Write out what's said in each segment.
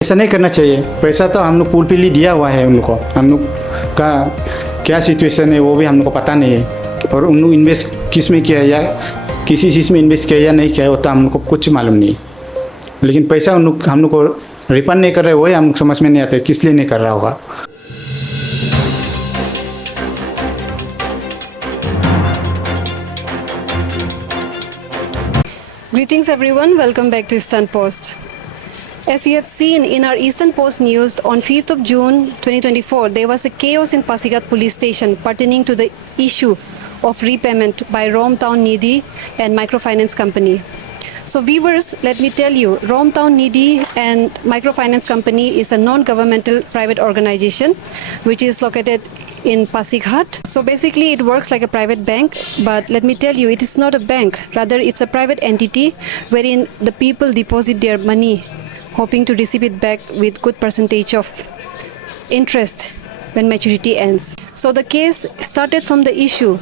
ऐसा नहीं करना चाहिए। पैसा तो हम लोग पूल पे लिए दिया हुआ है उन लोग को, हम लोग का क्या सिचुएशन है वो भी हम लोग को पता नहीं है, और उन लोग इन्वेस्ट किस में किया या किसी चीज़ में इन्वेस्ट किया या नहीं किया वो तो हम लोग को कुछ मालूम नहीं। लेकिन पैसा उन लोग हम लोग को रिफंड नहीं कर रहे, वही हम लोग समझ में नहीं आते किस लिए नहीं कर रहा होगा। Greetings everyone, welcome back to Eastern Post. As you have seen in our Eastern Post news, on 5th of June 2024, there was a chaos in Pasigat police station pertaining to the issue of repayment by Romtown Nidhi and Microfinance Company. So viewers, let me tell you, Romtown Nidhi and Microfinance Company is a non-governmental private organization which is located in Pasighat. So basically it works like a private bank, but let me tell you, it is not a bank, rather it's a private entity wherein the people deposit their money hoping to receive it back with good percentage of interest when maturity ends. So the case started from the issue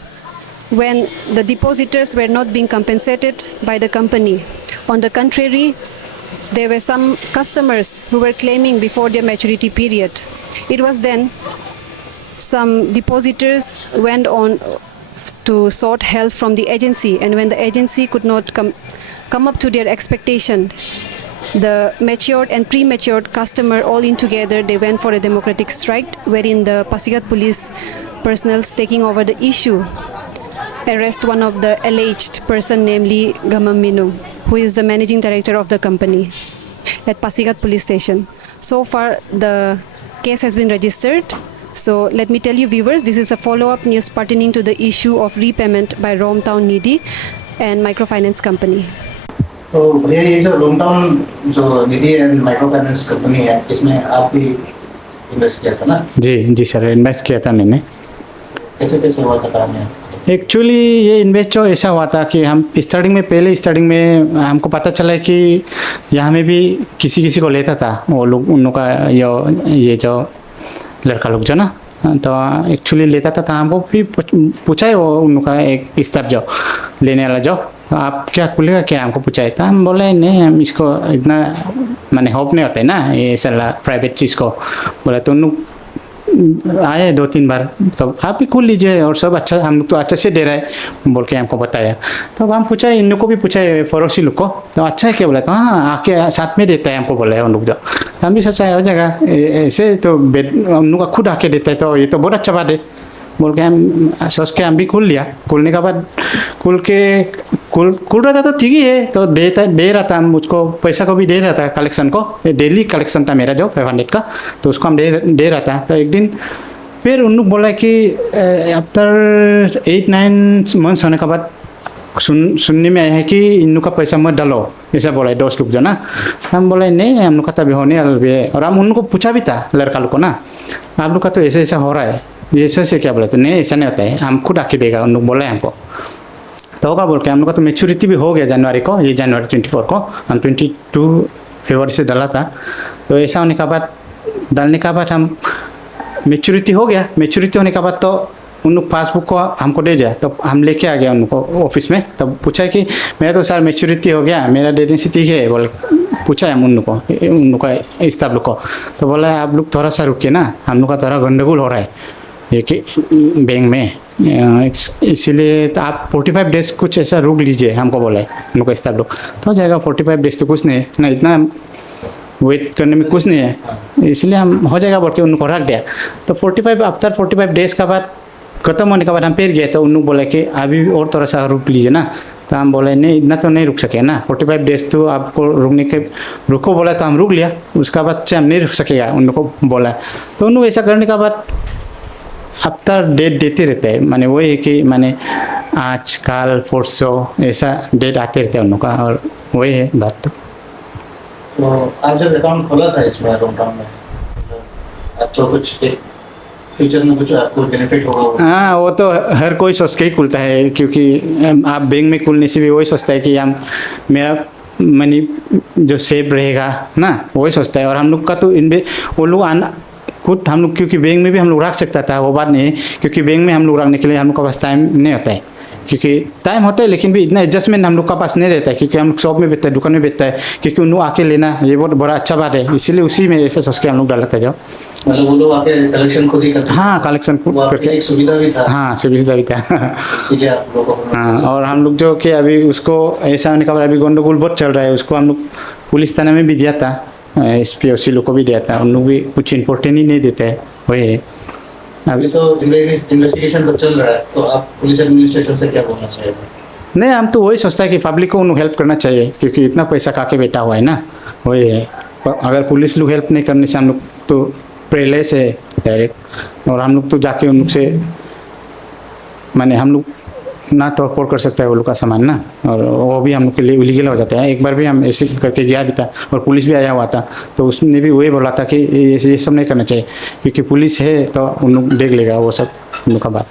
when the depositors were not being compensated by the company. On the contrary, there were some customers who were claiming before their maturity period. It was then some depositors went on to sought help from the agency, and when the agency could not come up to their expectation, the matured and prematured customer all in together, they went for a democratic strike wherein the Pasigat police personnel taking over the issue arrest one of the alleged person, namely Gamam Minu, who is the managing director of the company at Pasigat police station. So far the case has been registered. So let me tell you viewers, this is a follow-up news pertaining to the issue of repayment by Romtown Nidhi and Microfinance Company. तो भैया ये जो रोमटाउन जो निधि and micro finance company है, इसमें आप भी invest किया था ना? जी सर, इन्वेस्ट किया था मैंने। कैसे कैसे हुआ था काम? एक्चुअली ये इन्वेस्ट जो ऐसा हुआ था कि हम पहले स्टार्टिंग में हमको पता चला कि यहाँ में भी किसी को लेता था वो लोग, उन लोग का ये जो लड़का लोग जो ना, तो एक्चुअली लेता था। तो हमको भी पूछा है वो उन लोग का एक स्टाफ जो लेने वाला जो, आप क्या खुलेगा क्या, हमको पूछा है। तो हम बोले नहीं, हम इसको इतना माने होप नहीं होता है ना ये साला प्राइवेट चीज़ को। बोले तो उन लोग आए 2-3 बार, तो आप भी खोल लीजिए और सब अच्छा, हम लोग तो अच्छे से दे रहा है बोल के हमको बताया। तो अब हम पूछा, इन लोग को भी पूछा है पड़ोसी लोग को, तो अच्छा है क्या बोला, तो हाँ आके साथ में देता है हमको बोला उन लोग जो। हम भी सोचा है हो जाएगा ऐसे, तो उन लोग का खुद आके देता है तो ये तो बहुत अच्छा बात है बोल के हम सोच के हम भी खोल लिया। खोलने के बाद खुल रहा था तो ठीक ही है, तो दे रहा था, हम उसको पैसा को भी दे रहा था, कलेक्शन को डेली कलेक्शन था मेरा जो 500 का, तो उसको हम दे रहा था। तो एक दिन फिर उन लोग बोला कि आफ्टर 8-9 मंथ्स होने के बाद सुनने में आया है कि इन लोग का पैसा मत डालो, ऐसा बोला है दोस्त लोग जो ना। हम बोले नहीं, हम लोग का तभी होने वाला भी है, और हम उनको पूछा भी था लड़का लोग को ना, आप लोग का तो ऐसा हो रहा है, ये ऐसा से क्या बोले, तो नहीं ऐसा नहीं होता है, हम खुद आके देगा उन लोग बोला है हमको। तो होगा बोल के हम लोग का तो मैच्योरिटी भी हो गया जनवरी को, ये जनवरी 24 को, हम 22 फरवरी से डाला था। तो ऐसा होने के बाद डालने के बाद हम मैच्योरिटी हो गया। मैच्योरिटी होने के बाद तो उन लोग पासबुक को हमको दे दिया, तो हम लेके आ गया उनको ऑफिस में। तब पूछा कि मेरा तो सर मैच्योरिटी हो गया, मेरा डेटेंसी ठीक है बोल, पूछा है उन लोग का स्टाफ लोग को। तो बोला आप लोग थोड़ा सा रुकिए ना, हम लोग का थोड़ा गंडगोल हो रहा है ये कि बैंक में, इसीलिए तो आप 45 डेज कुछ ऐसा रुक लीजिए, हमको बोला है उन लोग का स्टाफ लोग। तो हो जाएगा 45 डेज, तो कुछ नहीं ना, इतना वेट करने में कुछ नहीं है, इसलिए हम हो जाएगा बोल के उनको रख दिया। तो 45 डेज का बाद खत्म होने के बाद हम फिर गए, तो उन लोग बोला कि अभी और थोड़ा सा रुक लीजिए ना। तो हम बोले नहीं, इतना तो नहीं रुक सके ना, 45 डेज तो आपको रुको बोला, तो हम रुक लिया। उसका बाद से हम नहीं रुक सकेगा उन लोग को बोला। तो उन लोग ऐसा करने के बाद आफ्टर डेट देते रहते हैं, माने वही है कि माने आज कल परसों ऐसा डेट आते रहते हैं उन लोग का, और वही है बात। तो आप जब अकाउंट खोला था इसमें रोमटाउन में, आपको कुछ एक फ्यूचर में कुछ आपको बेनिफिट होगा? हाँ, वो तो हर कोई सोच के ही खुलता है, क्योंकि आप बैंक में खुलने से भी वही सोचता है कि हम मेरा मनी जो सेव रहेगा ना, वही सोचता है। और हम लोग का तो वो लोग आना खुद हम लोग, क्योंकि बैंक में भी हम लोग रख सकता था, वो बात नहीं है, क्योंकि बैंक में हम लोग रखने के लिए हम लोग के पास टाइम नहीं होता है, क्योंकि टाइम होता है लेकिन भी इतना एडजस्टमेंट हम लोग का पास नहीं रहता है, क्योंकि हम लोग शॉप में बेचता है, दुकान में बेचता है, क्योंकि उन लोग आके लेना ये बहुत बड़ा अच्छा बात है, इसीलिए उसी में ऐसे सोच के हम लोग डालते जाओ। मतलब वो लोग आके कलेक्शन खुद ही करते हैं। हाँ कलेक्शन वो आपके लिए करके, एक सुविधा भी था, हाँ सुविधा भी था। इसीलिए आप लोगों को हाँ और हम लोग जो कि अभी उसको ऐसा होने का बाद अभी गंडगोल बहुत चल रहा है, उसको हम लोग पुलिस थाने में भी दिया था, SPOC लोग को भी दिया था, उन लोग भी कुछ इम्पोर्टेंट ही नहीं देते हैं, वही है। अभी तो इन्वेस्टिगेशन तो चल रहा है, तो आप पुलिस एडमिनिस्ट्रेशन से क्या बोलना चाहिए? नहीं हम तो वही सोचता है कि पब्लिक को उन्हें हेल्प करना चाहिए, क्योंकि इतना पैसा खा के बैठा हुआ है ना, वही है। पर अगर पुलिस लोग हेल्प नहीं करने से हम लोग तो पहले से डायरेक्ट, और हम लोग तो जाके उन लोग से माने हम लोग ना तोड़ फोड़ कर सकते हैं वो लोग का सामान ना, और वो भी हम लोग के लिए इलीगल हो जाता है। एक बार भी हम ऐसे करके गया भी था और पुलिस भी आया हुआ था, तो उसने भी वही बोला था कि ये सब नहीं करना चाहिए, क्योंकि पुलिस है तो उन लोग देख लेगा वो सब उन लोग का बात।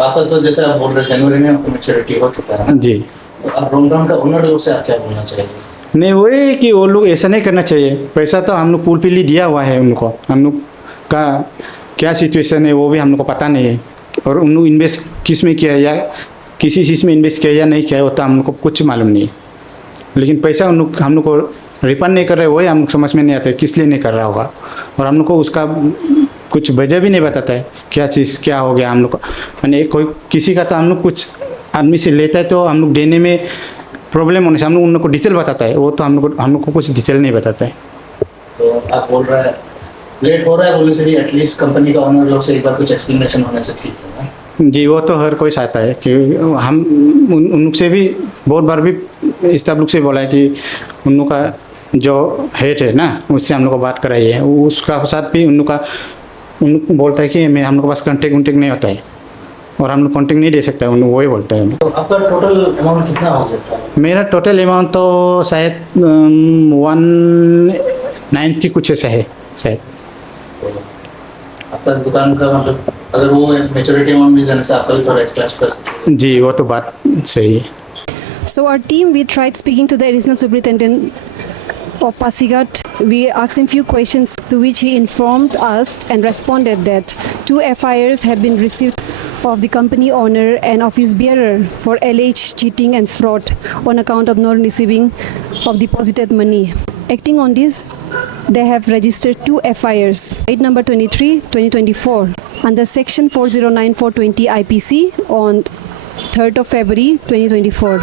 आपका तो जैसे आप बोल रहे हैं जनवरी में आपको मैच्योरिटी हो चुका है जी, तो आप रोमटाउन का ओनर लोग से आप क्या बोलना चाहिए? नहीं वही कि वो लोग ऐसा नहीं करना चाहिए, पैसा तो हम लोग पूल पे लिए दिया हुआ है उनको, हम लोग का क्या सिचुएशन है वो भी हम लोग को पता नहीं है, और उन लोग इन्वेस्ट किस में किया है या किसी चीज़ में इन्वेस्ट किया या नहीं किया है वो तो हम लोग को कुछ मालूम नहीं है। लेकिन पैसा उन लोग हम लोग को रिफंड नहीं कर रहे, वही हम लोग समझ में नहीं आता है किस लिए नहीं कर रहा होगा, और हम लोग को उसका कुछ वजह भी नहीं बताता है क्या चीज़ क्या हो गया हम लोग को। मैंने कोई किसी का तो हम लोग कुछ आदमी से लेता है तो हम लोग देने में प्रॉब्लम होने से हम लोग उन लोग को डिटेल बताता है, वो तो हम लोग को कुछ डिटेल नहीं बताता है। तो आप बोल रहे हैं लेट हो रहा है बोलने से भी एटलीस्ट कंपनी का ओनर लोग से एक बार कुछ एक्सप्लेनेशन होने से ठीक है ना? जी वो तो हर कोई चाहता है कि हम उन लोग से भी बहुत बार भी इस लोग से बोला है कि उन लोग का जो हेड है ना उससे हम लोग को बात कराई है, उसका साथ भी उन लोग बोलता है कि मैं हम लोग के पास कॉन्टेक्ट नहीं होता है और हम लोग कॉन्टेक्ट नहीं दे सकते, उन वही बोलता है। तो आपका टोटल अमाउंट कितना हो गया था? मेरा टोटल अमाउंट तो शायद 190 कुछ ऐसा है शायद। आपका दुकान का मतलब अगर वो मैच्योरिटी अमाउंट मिल जाने से आपका भी थोड़ा एक्सप्लेन कर सकते हैं? जी वो तो बात सही है। So our team, we tried speaking to the additional superintendent of Pasigat. We asked him few questions, to which he informed us and responded that 2 FIRs have been received of the company owner and office bearer for alleged cheating and fraud on account of not receiving of deposited money. Acting on this, they have registered 2 FIRs. File number 23, 2024 under section 409420 IPC on 3rd of February 2024,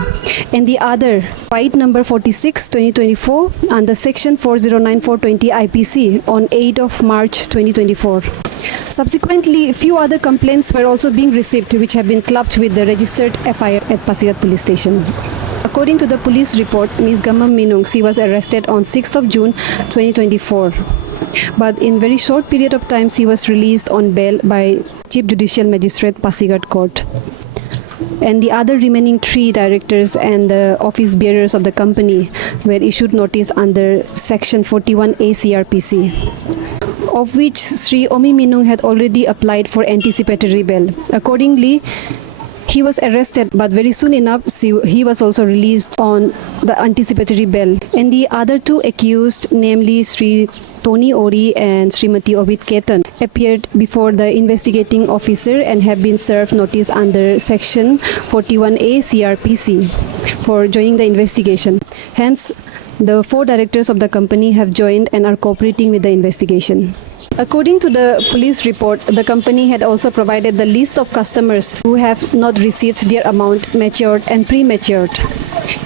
and the other file number 46 2024 under section 409420 IPC on 8th of March 2024. Subsequently, few other complaints were also being received which have been clubbed with the registered FIR at Pasigat police station. According to the police report, Ms. Gammam Minung, she was arrested on 6th of June 2024. But in very short period of time, she was released on bail by Chief Judicial Magistrate Pasigat Court. And the other remaining 3 directors and the office bearers of the company were issued notice under section 41A CRPC, of which Sri Omi Minung had already applied for anticipatory bail. Accordingly, he was arrested, but very soon enough he was also released on the anticipatory bail. And the other 2 accused, namely Sri Tony Ori and Srimati Obit Ketan, appeared before the investigating officer and have been served notice under section 41A CRPC for joining the investigation. Hence, the 4 directors of the company have joined and are cooperating with the investigation. According to the police report, the company had also provided the list of customers who have not received their amount matured and prematured.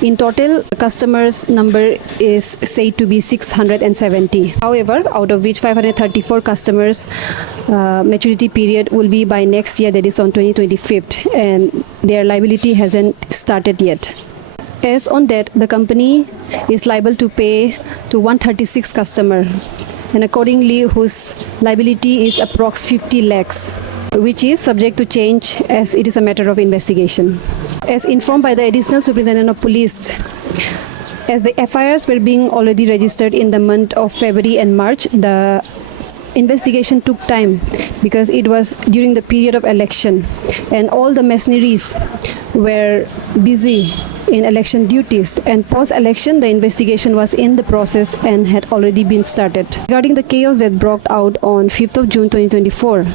In total, the customers' number is said to be 670. However, out of which 534 customers' maturity period will be by next year, that is on 2025, and their liability hasn't started yet. As on that, the company is liable to pay to 136 customers, and accordingly whose liability is approx 50 lakhs, which is subject to change as it is a matter of investigation. As informed by the additional superintendent of police, as the FIRs were being already registered in the month of February and March, the investigation took time because it was during the period of election and all the mercenaries were busy in election duties, and post-election the investigation was in the process and had already been started. Regarding the chaos that broke out on 5th of June 2024,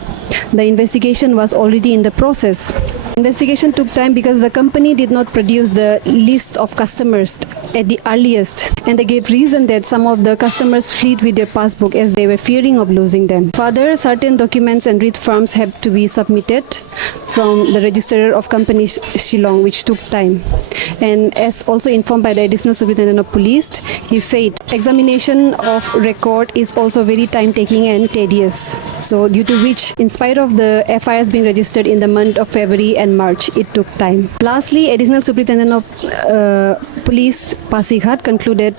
the investigation was already in the process Investigation took time because the company did not produce the list of customers at the earliest, and they gave reason that some of the customers fled with their passbook as they were fearing of losing them. Further, certain documents and writ forms have to be submitted from the registrar of company Shillong, which took time. And as also informed by the additional superintendent of police, he said examination of record is also very time taking and tedious. So due to which, in spite of the FIRs being registered in the month of February and March, it took time. Lastly, additional superintendent of police Pasighat concluded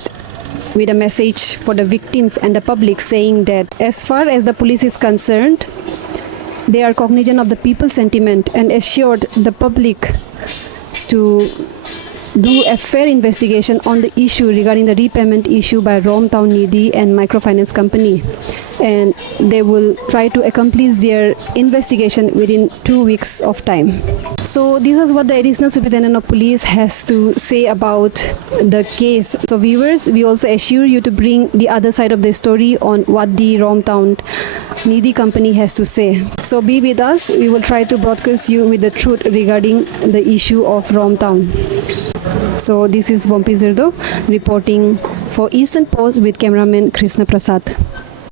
with a message for the victims and the public, saying that as far as the police is concerned, they are cognizant of the people's sentiment and assured the public to do a fair investigation on the issue regarding the repayment issue by Romtown Nidhi and Microfinance Company, and they will try to accomplish their investigation within 2 weeks of time. So this is what the additional superintendent of police has to say about the case. So viewers, we also assure you to bring the other side of the story on what the Romtown Nidhi company has to say. So be with us. We will try to broadcast you with the truth regarding the issue of Romtown. So this is Bompi Zirdo reporting for Eastern Post with cameraman Krishna Prasad.